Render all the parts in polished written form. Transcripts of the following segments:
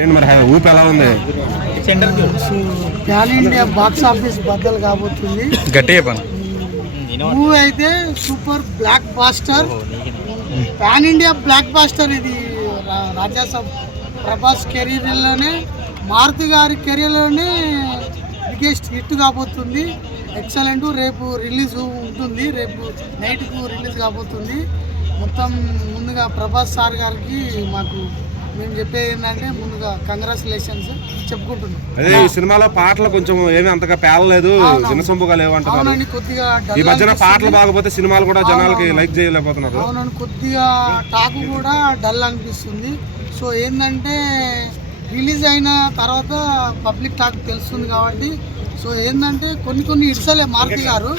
ఏంటి మరి ఊపి ఎలా ఉంది? ప్యాన్ ఇండియా బాక్స్ ఆఫీస్ బద్దలు కాబోతుంది. గట్టిగా మూవీ అయితే super blockbuster, pan India blockbuster. ఇది రాజాసాబ్ ప్రభాస్ కెరీర్లోనే, మారుతి గారి కెరీర్లోనే బిగ్గెస్ట్ హిట్ కాబోతుంది. ఎక్సలెంట్. రేపు రిలీజ్ ఉంటుంది, రేపు నైట్కు రిలీజ్ కాబోతుంది. మొత్తం ముందుగా ప్రభాస్ సార్ గారికి మాకు మేము చెప్పేది ఏంటంటే ముందుగా కంగ్రాచులేషన్స్ చెప్పుకుంటున్నాం. అదే ఈ సినిమాలో పాటలు కొంచెం ఏమీ అంతగా పేలలేదు, వినసొంపుగా లేవంటున్నారు. కొద్దిగా ఈ మధ్యన పాటలు బాగపోతే సినిమాలు కూడా జనాలకి లైక్ చేయలేకపోతున్నారు. అవునండి, కొద్దిగా టాక్ కూడా డల్ అనిపిస్తుంది. సో ఏంటంటే రిలీజ్ అయిన తర్వాత పబ్లిక్ టాక్ తెలుస్తుంది కాబట్టి, సో ఏంటంటే కొన్ని ఇడ్సలే మారుతి గారు,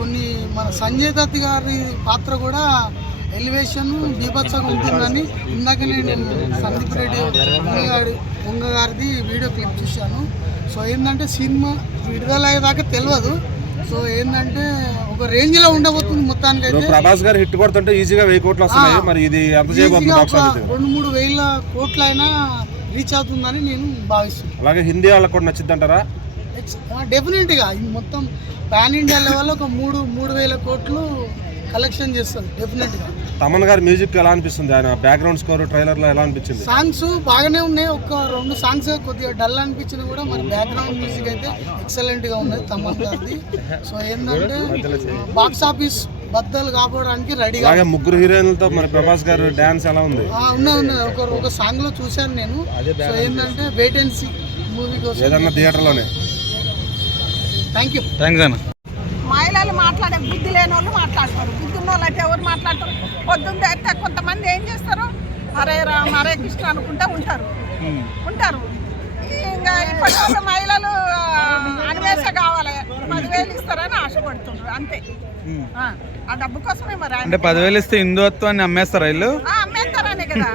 కొన్ని మన సంజయ్ దత్ గారి పాత్ర కూడా ఎలివేషన్ బీభత్సంగా ఉంటుందని ఇందాక నేను సందీప్ రెడ్డి ఉంగ గారిది వీడియో క్లిప్ చూశాను. సో ఏంటంటే సినిమా విడుదల అయ్యేదాకా తెలియదు. సో ఏంటంటే ఒక రేంజ్ లో ఉండబోతుంది మొత్తానికి అయితే. ప్రభాస్ గారు హిట్ కొడుతుంటే ఈజీగా 1000 కోట్లు వస్తున్నాయి. మరి ఇది ఎంత చేయబోతుంది? 2-3 వేల కోట్లైనా రీచ్ అవుతుందని నేను భావిస్తున్నాను. అలాగే హిందీ వాళ్ళకి కూడా నచ్చింది అంటారా? డెఫినెట్ గా మొత్తం పాన్ ఇండియా లెవెల్ ఒక 3,000 కోట్లు కలెక్షన్ చేస్తుంది డెఫినెట్ గా. తమన్ గారి మ్యూజిక్ ఎలా అనిపిస్తుంది? ఆయన బ్యాక్గ్రౌండ్ స్కోర్ ట్రైలర్ లో ఎలా అనిపించింది? సాంగ్స్ బాగానే ఉన్నాయి. ఒక 2 సాంగ్స్ కొద్దిగా డల్ అనిపించినా కూడా మరి బ్యాక్గ్రౌండ్ మ్యూజిక్ అయితే ఎక్సలెంట్ గా ఉన్నది తమన్ గారిది. సో ఏంటంటే బాక్స్ ఆఫీస్ బద్దలు కాబోవడానికి రెడీగా. అలాగే 3 హీరోయిన్లతో మరి ప్రభాస్ గారు డాన్స్ ఎలా ఉంది? ఉన్నది ఒక సాంగ్ లో చూశాను నేను. సో ఏంటంటే వెయిట్ అండ్ సీ మూవీ కోసం ఏదన్నా థియేటర్ లోనే. Thank you. థ్యాంక్స్ అన్న. మహిళలు మాట్లాడే బుద్ధి లేని వాళ్ళు మాట్లాడతారు, బుద్ధి ఉన్న వాళ్ళు అయితే ఎవరు మాట్లాడతారు? పొద్దున్న అయితే కొంతమంది ఏం చేస్తారు, హరే రామ్ హరే కృష్ణ అనుకుంటా ఉంటారు. ఇంకా ఇప్పటి మహిళలు అన్వేష కావాలి, 10,000 ఇస్తారని ఆశపడుతున్నారు అంతే. ఆ డబ్బు కోసమే మరి. అంటే 10,000 ఇస్తే హిందుత్వాన్ని అమ్మేస్తారా వీళ్ళు? అమ్మేస్తారనే కదా,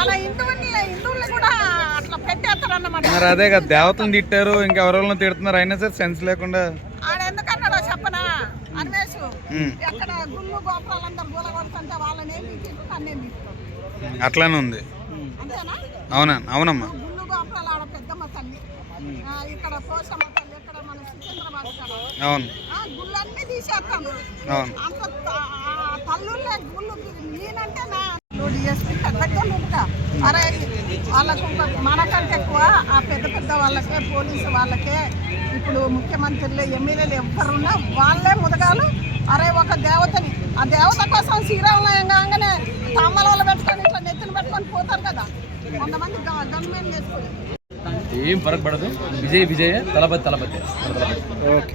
మన హిందువుల్ని కూడా అట్లా పెట్టేస్తారన్నమాట. మరి అదే కదా, దేవతలను తిట్టారు, ఇంకెవరెవరిని తిడుతున్నారు, అయినా సరే సెన్స్ లేకుండా. ఎందుకన్నాడో చెప్పనా అన్వేష్, ఎక్కడ గుళ్ళు గోపురాలందరూ గోల కొడుతుంటే వాళ్ళని ఏం తీసుకుంటారు, నన్నేం తీసుకోరు. అట్లానే ఉంది. అంతేనా? అవునమ్మా. గుళ్ళు గోపురాలు ఆడ పెద్దమ్మ తల్లి, ఇక్కడ పోషమ్మ తల్లి, ఇక్కడ మన సికింద్రాబాద్ అవును గుళ్ళన్నీ తీసేస్తాను. అంత తల్లులే గుళ్ళు నేనంటే నా డిఎస్పీ పెద్దోళ్ళు ఉంటా. అరే వాళ్ళకు మనకంటే ఎక్కువ ఆ పెద్ద వాళ్ళకే, పోలీసు వాళ్ళకే, ఇప్పుడు ముఖ్యమంత్రులు ఎమ్మెల్యేలు ఎవరున్నా వాళ్ళే ముదగాలు. అరే ఒక దేవతని, ఆ దేవత కోసం శ్రీరామనయం కాగానే తామలలో పెట్టుకొని ఇట్లా నెత్తిని పెట్టుకొని పోతారు కదా కొంతమంది గవర్నమెంట్ చేసుకొని. ఏం ఫరక్ పడదు. విజయ్ తలపతి. ఓకే.